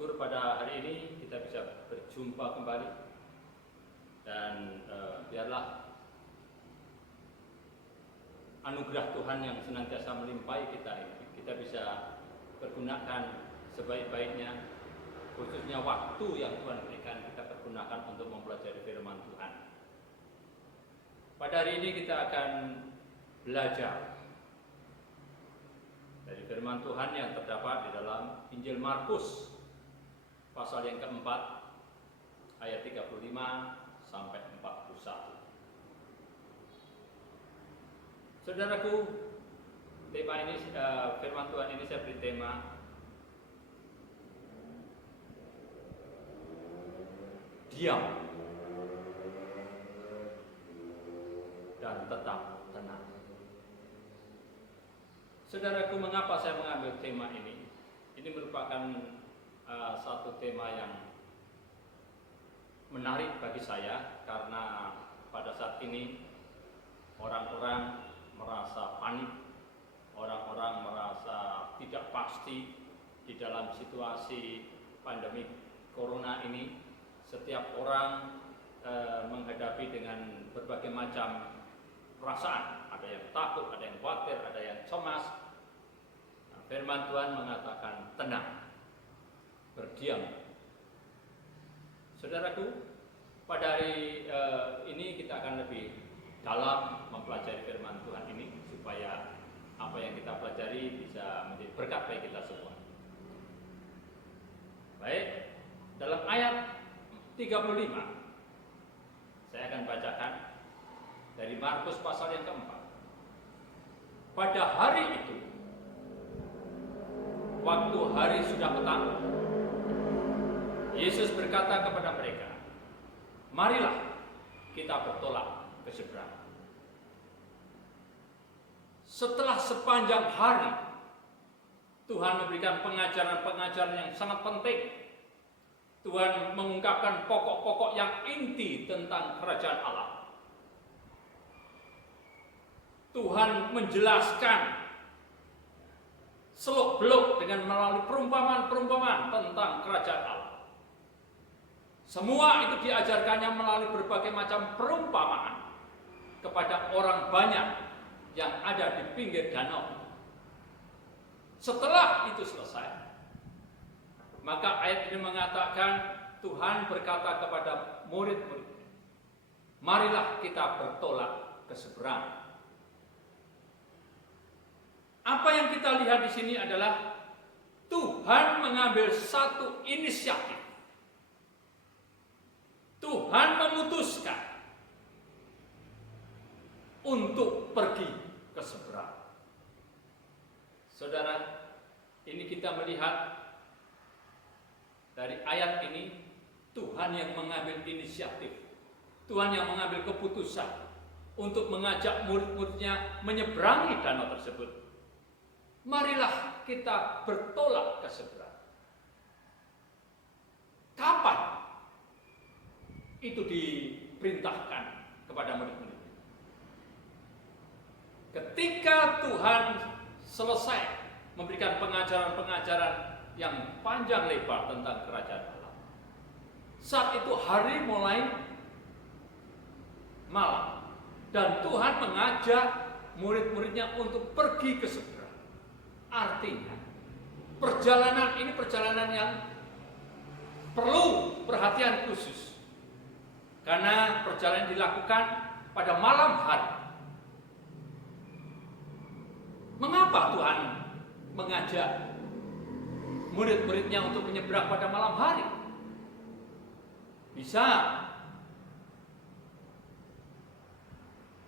bersyukur pada hari ini kita bisa berjumpa kembali dan biarlah anugerah Tuhan yang senantiasa melimpahi kita ini kita bisa pergunakan sebaik-baiknya, khususnya waktu yang Tuhan berikan kita pergunakan untuk mempelajari firman Tuhan. Pada hari ini kita akan belajar dari firman Tuhan yang terdapat di dalam Injil Markus pasal yang keempat ayat 35 sampai 41. Saudaraku, tema ini firman Tuhan ini saya beri tema diam dan tetap tenang. Saudaraku, mengapa saya mengambil tema ini? Ini merupakan satu tema yang menarik bagi saya karena pada saat ini orang-orang merasa panik, orang-orang merasa tidak pasti di dalam situasi pandemi corona ini. Setiap orang menghadapi dengan berbagai macam perasaan, ada yang takut, ada yang khawatir, ada yang cemas. Nah, firman Tuhan mengatakan tenang, berdiam. Saudaraku, pada hari ini kita akan lebih dalam mempelajari firman Tuhan ini supaya apa yang kita pelajari bisa menjadi berkat bagi kita semua. Baik, dalam ayat 35 saya akan bacakan dari Markus pasal yang keempat. Pada hari itu, waktu hari sudah petang, Yesus berkata kepada mereka, "Marilah kita bertolak ke seberang." Setelah sepanjang hari Tuhan memberikan pengajaran-pengajaran yang sangat penting. Tuhan mengungkapkan pokok-pokok yang inti tentang kerajaan Allah. Tuhan menjelaskan seluk-beluk dengan melalui perumpamaan-perumpamaan tentang kerajaan Allah. Semua itu diajarkannya melalui berbagai macam perumpamaan kepada orang banyak yang ada di pinggir danau. Setelah itu selesai, maka ayat ini mengatakan Tuhan berkata kepada murid-murid, "Marilah kita bertolak ke seberang." Apa yang kita lihat di sini adalah Tuhan mengambil satu inisiatif. Tuhan memutuskan untuk pergi ke seberang. Saudara, ini kita melihat dari ayat ini Tuhan yang mengambil inisiatif, Tuhan yang mengambil keputusan untuk mengajak murid-muridnya menyeberangi danau tersebut. Marilah kita bertolak ke seberang. Kapan itu diperintahkan kepada murid-murid? Ketika Tuhan selesai memberikan pengajaran-pengajaran yang panjang lebar tentang kerajaan Allah. Saat itu hari mulai malam dan Tuhan mengajak murid-muridnya untuk pergi ke seberang. Artinya perjalanan ini perjalanan yang perlu perhatian khusus karena perjalanan dilakukan pada malam hari. Mengapa Tuhan mengajak murid-muridnya untuk menyeberang pada malam hari? Bisa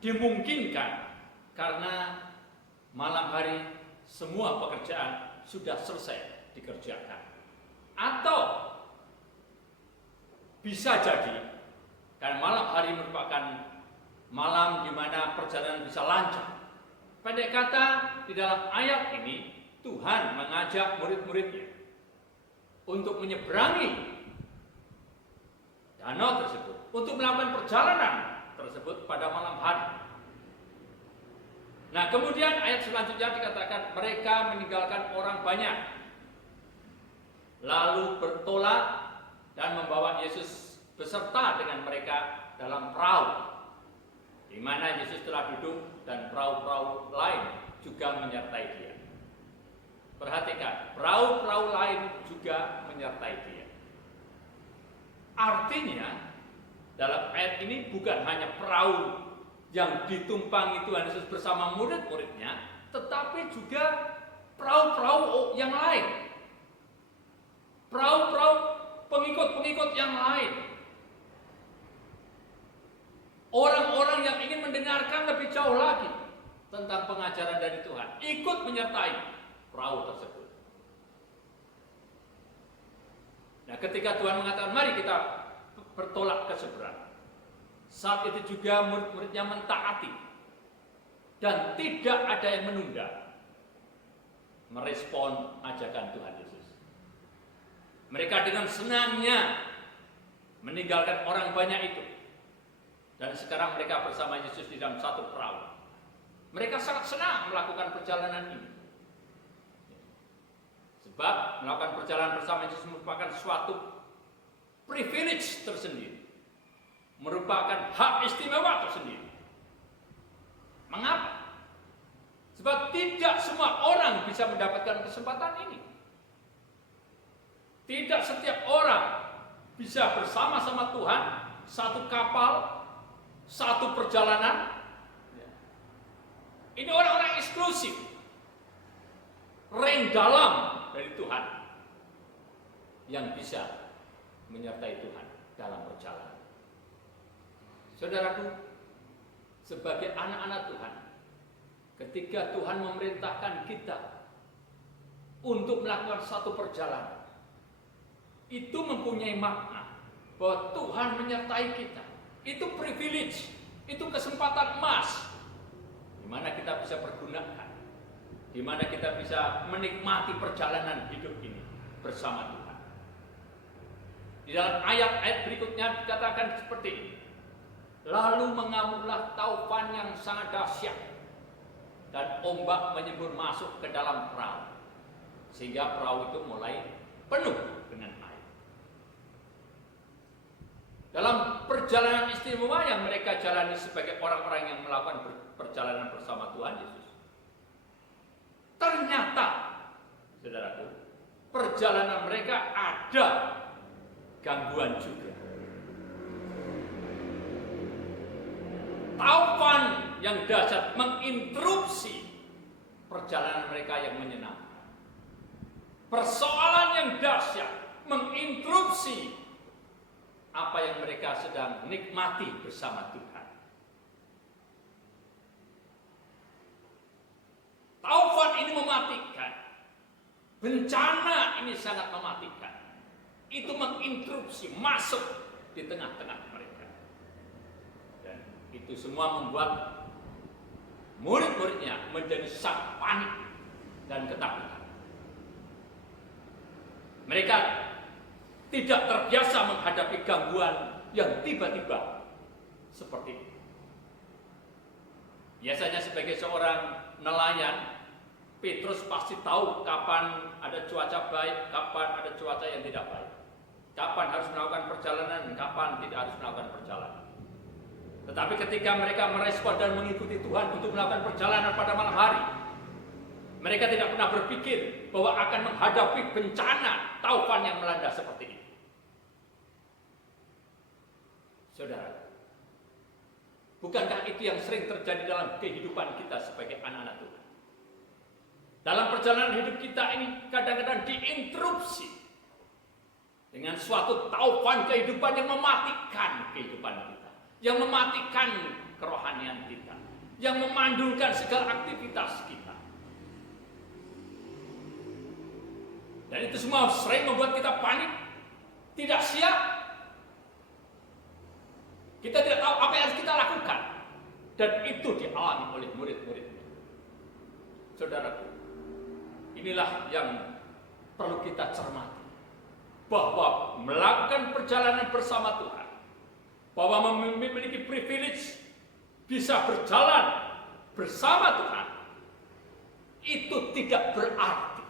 dimungkinkan karena malam hari semua pekerjaan sudah selesai dikerjakan. Atau bisa jadi karena malam hari merupakan malam di mana perjalanan bisa lancar. Pendek kata, di dalam ayat ini Tuhan mengajak murid-muridnya untuk menyeberangi danau tersebut, untuk melakukan perjalanan tersebut pada malam hari. Nah, kemudian ayat selanjutnya dikatakan mereka meninggalkan orang banyak. lalu bertolak dan membawa Yesus beserta dengan mereka dalam perahu, di mana Yesus telah duduk dan perahu-perahu lain juga menyertai dia. Perhatikan, perahu-perahu lain juga menyertai dia. Artinya, dalam ayat ini bukan hanya perahu yang ditumpangi Tuhan Yesus bersama murid-muridnya, tetapi juga perahu-perahu yang lain. Perahu-perahu pengikut-pengikut yang lain. Orang-orang yang ingin mendengarkan lebih jauh lagi tentang pengajaran dari Tuhan, ikut menyertai perahu tersebut. Nah, ketika Tuhan mengatakan, mari kita bertolak ke seberang, saat itu juga murid-muridnya mentaati dan tidak ada yang menunda merespon ajakan Tuhan Yesus. Mereka dengan senangnya meninggalkan orang banyak itu, dan sekarang mereka bersama Yesus di dalam satu perahu. Mereka sangat senang melakukan perjalanan ini, sebab melakukan perjalanan bersama Yesus merupakan suatu privilege tersendiri, merupakan hak istimewa tersendiri. Mengapa? Sebab tidak semua orang bisa mendapatkan kesempatan ini. Tidak setiap orang bisa bersama-sama Tuhan, satu kapal, satu perjalanan. Ini orang-orang eksklusif, rank dalam dari Tuhan, yang bisa menyertai Tuhan dalam perjalanan. Saudaraku, sebagai anak-anak Tuhan, ketika Tuhan memerintahkan kita untuk melakukan satu perjalanan, itu mempunyai makna bahwa Tuhan menyertai kita. Itu privilege, itu kesempatan emas, di mana kita bisa pergunakan, di mana kita bisa menikmati perjalanan hidup ini bersama Tuhan. Di dalam ayat-ayat berikutnya dikatakan seperti ini. Lalu mengamuklah taufan yang sangat dahsyat, dan ombak menyembur masuk ke dalam perahu, sehingga perahu itu mulai penuh dengan air. Dalam perjalanan istimewa yang mereka jalani sebagai orang-orang yang melakukan perjalanan bersama Tuhan Yesus, ternyata, saudaraku, perjalanan mereka ada gangguan juga. Taufan yang dahsyat menginterupsi perjalanan mereka yang menyenangkan. Persoalan yang dahsyat menginterupsi apa yang mereka sedang nikmati bersama Tuhan. Taufan ini mematikan. Bencana ini sangat mematikan. Itu menginterupsi, masuk di tengah-tengah mereka. Dan itu semua membuat murid-muridnya menjadi sangat panik dan ketakutan. Mereka tidak terbiasa menghadapi gangguan yang tiba-tiba seperti itu. Biasanya sebagai seorang nelayan, Petrus pasti tahu kapan ada cuaca baik, kapan ada cuaca yang tidak baik. Kapan harus melakukan perjalanan, kapan tidak harus melakukan perjalanan. Tetapi ketika mereka merespon dan mengikuti Tuhan untuk melakukan perjalanan pada malam hari, mereka tidak pernah berpikir bahwa akan menghadapi bencana taufan yang melanda seperti ini. Saudara, bukankah itu yang sering terjadi dalam kehidupan kita sebagai anak-anak Tuhan? Dalam perjalanan hidup kita ini kadang-kadang diinterupsi dengan suatu taufan kehidupan yang mematikan kehidupan kita, yang mematikan kerohanian kita, yang memandulkan segala aktivitas kita. Dan itu semua sering membuat kita panik, tidak siap. Kita tidak tahu apa yang harus kita lakukan. Dan itu dialami oleh murid-muridnya. Saudaraku, inilah yang perlu kita cermati. Bahwa melakukan perjalanan bersama Tuhan, bahwa memiliki privilege bisa berjalan bersama Tuhan, itu tidak berarti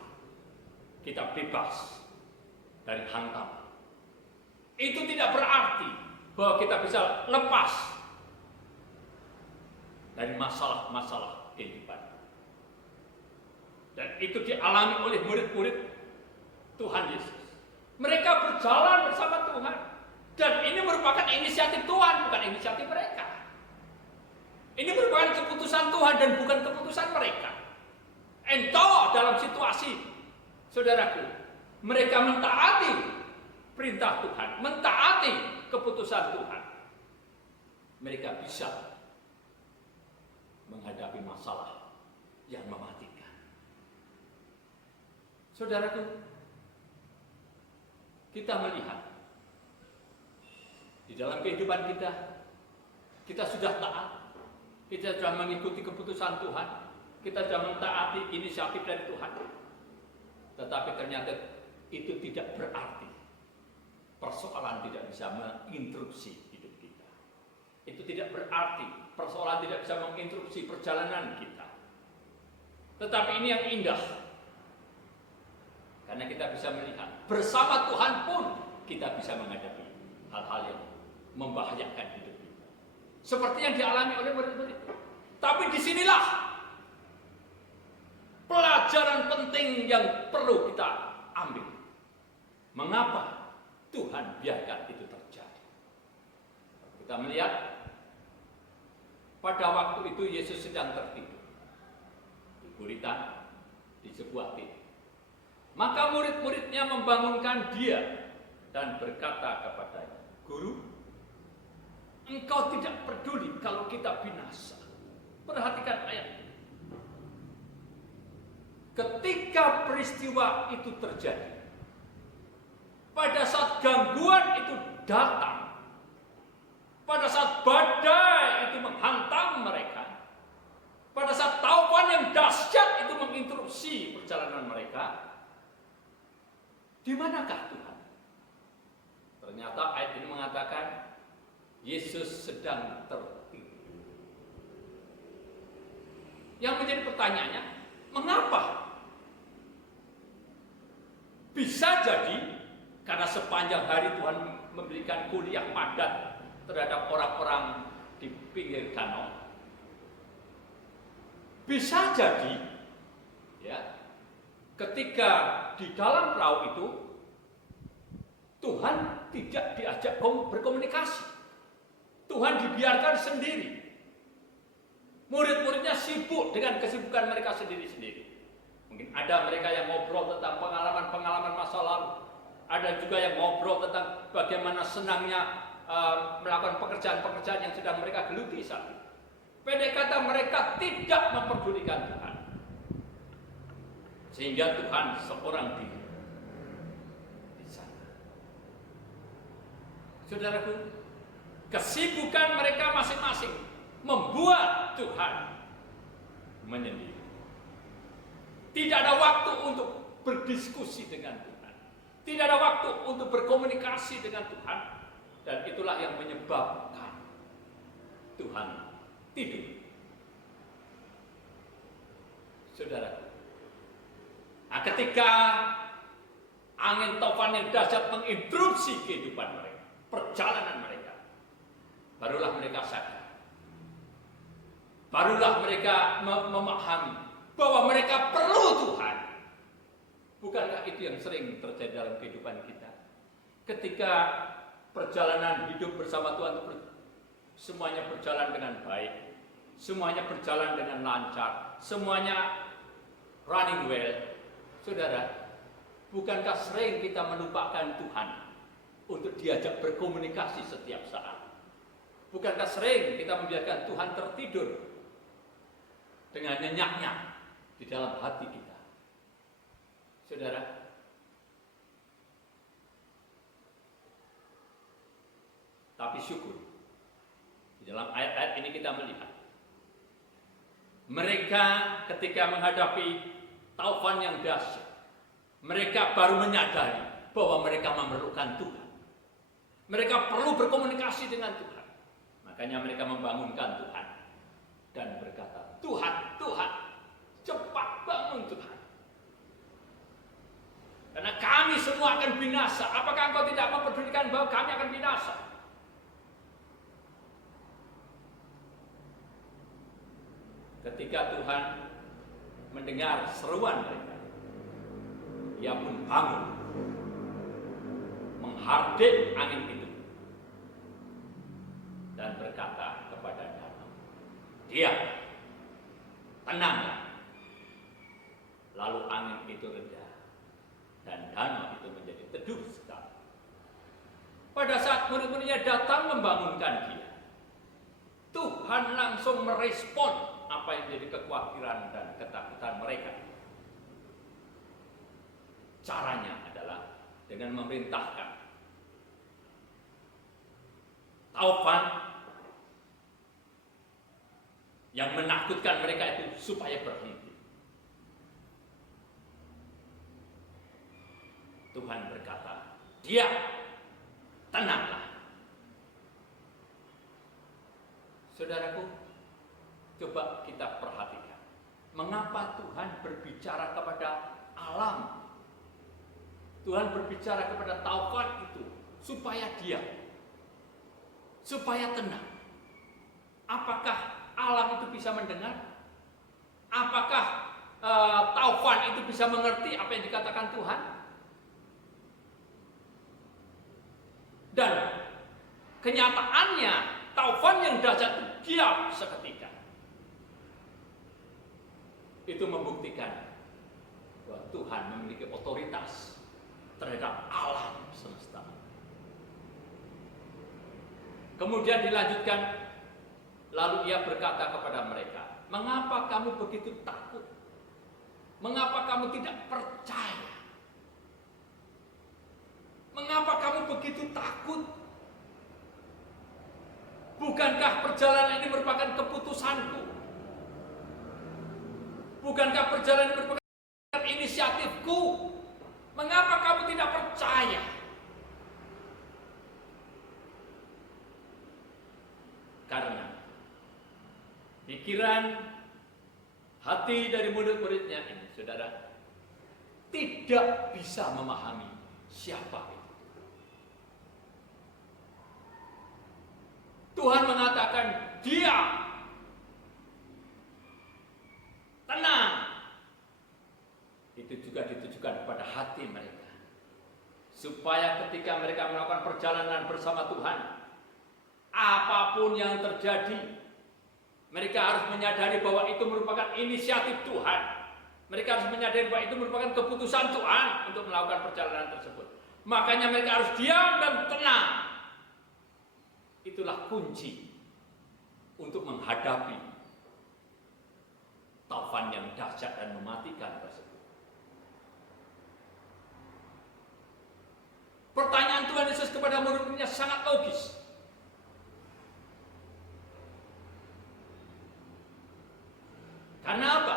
kita bebas dari hantaman. Itu tidak berarti bahwa kita bisa lepas dari masalah-masalah kehidupan. Dan itu dialami oleh murid-murid Tuhan Yesus. Mereka berjalan bersama Tuhan. Dan ini merupakan inisiatif Tuhan, bukan inisiatif mereka. Ini merupakan keputusan Tuhan dan bukan keputusan mereka. Ento dalam situasi, saudaraku, mereka mentaati perintah Tuhan, mentaati keputusan Tuhan. Mereka bisa menghadapi masalah yang mematikan. Saudaraku, kita melihat di dalam kehidupan kita sudah taat, kita sudah mengikuti keputusan Tuhan, kita sudah mentaati inisiatif dari Tuhan. Tetapi ternyata itu tidak berarti persoalan tidak bisa menginterupsi hidup kita. Itu tidak berarti persoalan tidak bisa menginterupsi perjalanan kita. Tetapi ini yang indah. Karena kita bisa melihat bersama Tuhan pun kita bisa menghadapi hal-hal yang membahayakan hidup kita. Seperti yang dialami oleh murid-murid itu. Tapi disinilah pelajaran penting yang perlu kita ambil. Mengapa Tuhan biarkan itu terjadi? Kita melihat pada waktu itu Yesus sedang tertidur di gurita di sebuah titik. Maka murid-muridnya membangunkan dia dan berkata kepadanya, "Guru, engkau tidak peduli kalau kita binasa." Perhatikan ayat ini. Ketika peristiwa itu terjadi, pada saat gangguan itu datang, pada saat badai itu menghantam mereka, pada saat taufan yang dahsyat itu menginterupsi perjalanan mereka, di manakah Tuhan? Ternyata ayat ini mengatakan Yesus sedang tertidur. Yang menjadi pertanyaannya, mengapa? Bisa jadi karena sepanjang hari Tuhan memberikan kuliah padat terhadap orang-orang di pinggir danau. Bisa jadi, ya, ketika di dalam perahu itu Tuhan tidak diajak berkomunikasi. Tuhan dibiarkan sendiri. Murid-muridnya sibuk dengan kesibukan mereka sendiri-sendiri. Mungkin ada mereka yang ngobrol tentang pengalaman-pengalaman masa lalu. Ada juga yang ngobrol tentang bagaimana senangnya melakukan pekerjaan-pekerjaan yang sedang mereka geluti saat itu. Pendek kata, mereka tidak memperdulikan Tuhan. Sehingga Tuhan seorang diri di sana. Saudaraku, kesibukan mereka masing-masing membuat Tuhan menyendiri. Tidak ada waktu untuk berdiskusi dengan Tuhan. Tidak ada waktu untuk berkomunikasi dengan Tuhan. Dan itulah yang menyebabkan Tuhan tidur. Saudara, ketika angin taufan yang dahsyat menginterupsi kehidupan mereka, perjalanan mereka, barulah mereka sadar. Barulah mereka memahami bahwa mereka perlu Tuhan. Bukankah itu yang sering terjadi dalam kehidupan kita? Ketika perjalanan hidup bersama Tuhan semuanya berjalan dengan baik, semuanya berjalan dengan lancar, semuanya running well. Saudara, bukankah sering kita melupakan Tuhan untuk diajak berkomunikasi setiap saat? Bukankah sering kita membiarkan Tuhan tertidur dengan nyenyaknya di dalam hati kita? Saudara, tapi syukur, di dalam ayat-ayat ini kita melihat mereka ketika menghadapi taufan yang dahsyat, mereka baru menyadari bahwa mereka memerlukan Tuhan. Mereka perlu berkomunikasi dengan Tuhan. Makanya mereka membangunkan Tuhan dan berkata, "Tuhan, Tuhan, cepat bangun Tuhan. Karena kami semua akan binasa. Apakah engkau tidak mempedulikan bahwa kami akan binasa? Ketika Tuhan mendengar seruan mereka, Ia pun bangun, menghardik angin itu, dan berkata kepada danau, "Diam, tenanglah." Lalu angin itu reda, dan danau itu menjadi teduh sekali. Pada saat murid-muridnya datang membangunkan dia, Tuhan langsung merespon apa yang menjadi kekhawatiran dan ketakutan mereka. Caranya adalah dengan memerintahkan taufan yang menakutkan mereka itu supaya berhenti. Tuhan berkata, "Diam, tenanglah." Saudaraku, coba kita perhatikan, mengapa Tuhan berbicara kepada alam? Tuhan berbicara kepada taufan itu supaya diam, supaya tenang. Apakah alam itu bisa mendengar? Apakah taufan itu bisa mengerti apa yang dikatakan Tuhan? Dan kenyataannya taufan yang dahsyat itu diam seketika. Itu membuktikan bahwa Tuhan memiliki otoritas terhadap alam semesta. Kemudian dilanjutkan, lalu Ia berkata kepada mereka, "Mengapa kamu begitu takut? Mengapa kamu tidak percaya? Mengapa kamu begitu takut? Bukankah perjalanan ini merupakan keputusanku? Bukankah perjalanan ini merupakan inisiatifku? Mengapa kamu tidak percaya?" Karena pikiran hati dari murid-muridnya ini, saudara, tidak bisa memahami siapa itu. Tuhan mengatakan, "Diam, tenang." Itu juga ditujukan kepada hati mereka, supaya ketika mereka melakukan perjalanan bersama Tuhan, apapun yang terjadi, mereka harus menyadari bahwa itu merupakan inisiatif Tuhan. Mereka harus menyadari bahwa itu merupakan keputusan Tuhan untuk melakukan perjalanan tersebut. Makanya mereka harus diam dan tenang. Itulah kunci untuk menghadapi taufan yang dahsyat dan mematikan tersebut. Pertanyaan Tuhan Yesus kepada murid-muridnya sangat logis. Karena apa?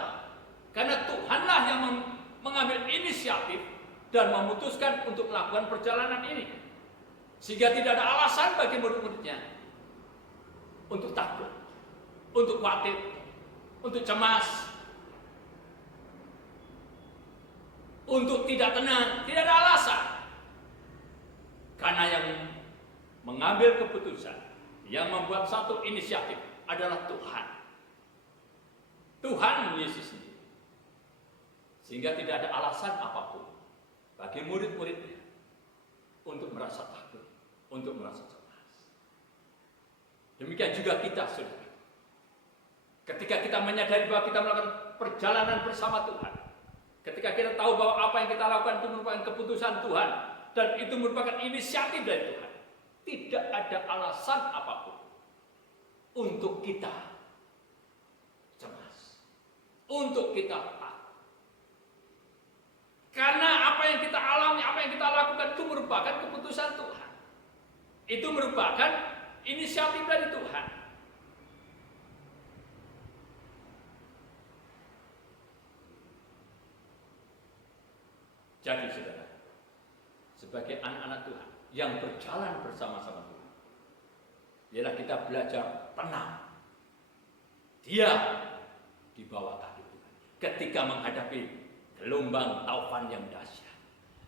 Karena Tuhanlah yang mengambil inisiatif dan memutuskan untuk melakukan perjalanan ini. Sehingga tidak ada alasan bagi murid-muridnya untuk takut, untuk khawatir, untuk cemas, untuk tidak tenang. Tidak ada alasan. Karena yang mengambil keputusan, yang membuat satu inisiatif adalah Tuhan. Tuhan Yesus sendiri. Sehingga tidak ada alasan apapun bagi murid-muridnya untuk merasa takut, untuk merasa cemas. Demikian juga kita, saudara. Ketika kita menyadari bahwa kita melakukan perjalanan bersama Tuhan, ketika kita tahu bahwa apa yang kita lakukan itu merupakan keputusan Tuhan, dan itu merupakan inisiatif dari Tuhan, tidak ada alasan apapun untuk kita cemas, untuk kita takut. Karena apa yang kita alami, apa yang kita lakukan itu merupakan keputusan Tuhan. Itu merupakan inisiatif dari Tuhan. Jadi saudara, sebagai anak-anak Tuhan yang berjalan bersama-sama Tuhan, ialah kita belajar tenang, diam di bawah kaki Tuhan. Ketika menghadapi gelombang taufan yang dahsyat,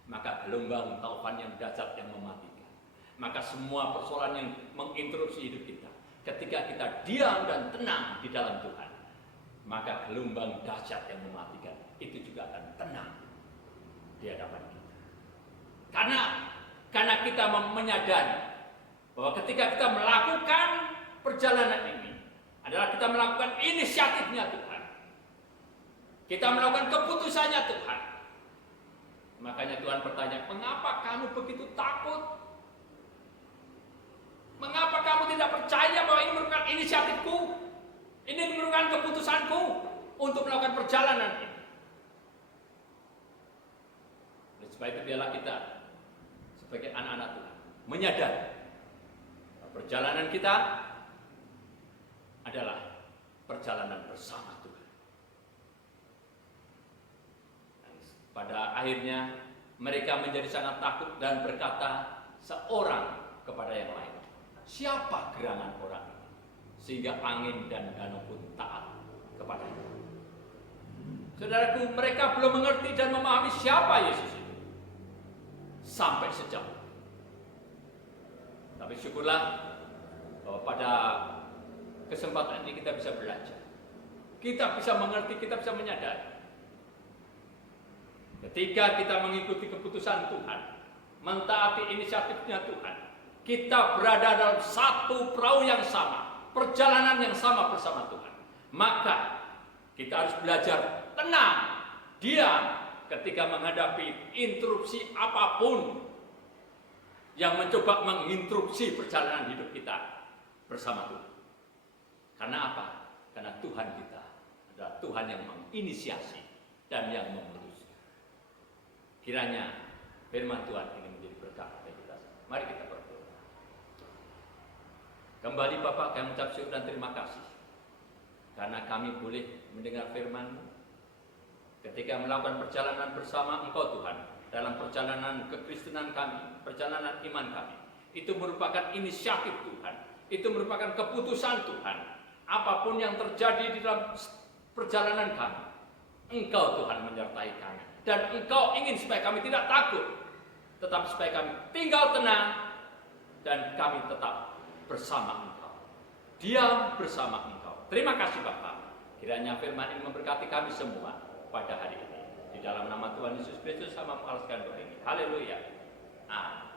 maka gelombang taufan yang dahsyat yang mematikan. Maka semua persoalan yang menginterupsi hidup kita, ketika kita diam dan tenang di dalam Tuhan, maka gelombang dahsyat yang mematikan itu juga akan tenang di hadapan kita. Karena kita menyadari bahwa ketika kita melakukan perjalanan ini adalah kita melakukan inisiatifnya Tuhan. Kita melakukan keputusannya Tuhan. Makanya Tuhan bertanya, mengapa kamu begitu takut? Mengapa kamu tidak percaya bahwa ini merupakan inisiatifku? Ini merupakan keputusanku untuk melakukan perjalanan ini. Dan sebab itu biarlah kita sebagai anak-anak Tuhan menyadari bahwa perjalanan kita adalah perjalanan bersama Tuhan. Dan pada akhirnya mereka menjadi sangat takut dan berkata seorang kepada yang lain, siapa gerangan orang ini sehingga angin dan danau pun taat kepadanya? Saudaraku, mereka belum mengerti dan memahami siapa Yesus itu sampai sejauh. Tapi syukurlah bahwa pada kesempatan ini kita bisa belajar, kita bisa mengerti, kita bisa menyadari. Ketika kita mengikuti keputusan Tuhan, mentaati inisiatifnya Tuhan, kita berada dalam satu perahu yang sama, perjalanan yang sama bersama Tuhan. Maka kita harus belajar tenang, diam ketika menghadapi interupsi apapun yang mencoba menginterupsi perjalanan hidup kita bersama Tuhan. Karena apa? Karena Tuhan kita adalah Tuhan yang menginisiasi dan yang memutuskan. Kiranya firman Tuhan ini menjadi berkat bagi kita. Mari kita berdoa. Kembali Bapak, kami mengucap syukur dan terima kasih karena kami boleh mendengar firman-Mu ketika melakukan perjalanan bersama Engkau Tuhan dalam perjalanan kekristenan kami, perjalanan iman kami. Itu merupakan inisiatif Tuhan, itu merupakan keputusan Tuhan. Apapun yang terjadi di dalam perjalanan kami, Engkau Tuhan menyertai kami. Dan Engkau ingin supaya kami tidak takut, tetapi supaya kami tinggal tenang dan kami tetap bersama Engkau, diam bersama Engkau. Terima kasih Bapak. Kiranya firman ini memberkati kami semua pada hari ini. Di dalam nama Tuhan Yesus Kristus sama mengalaskan doa ini. Haleluya. Amin.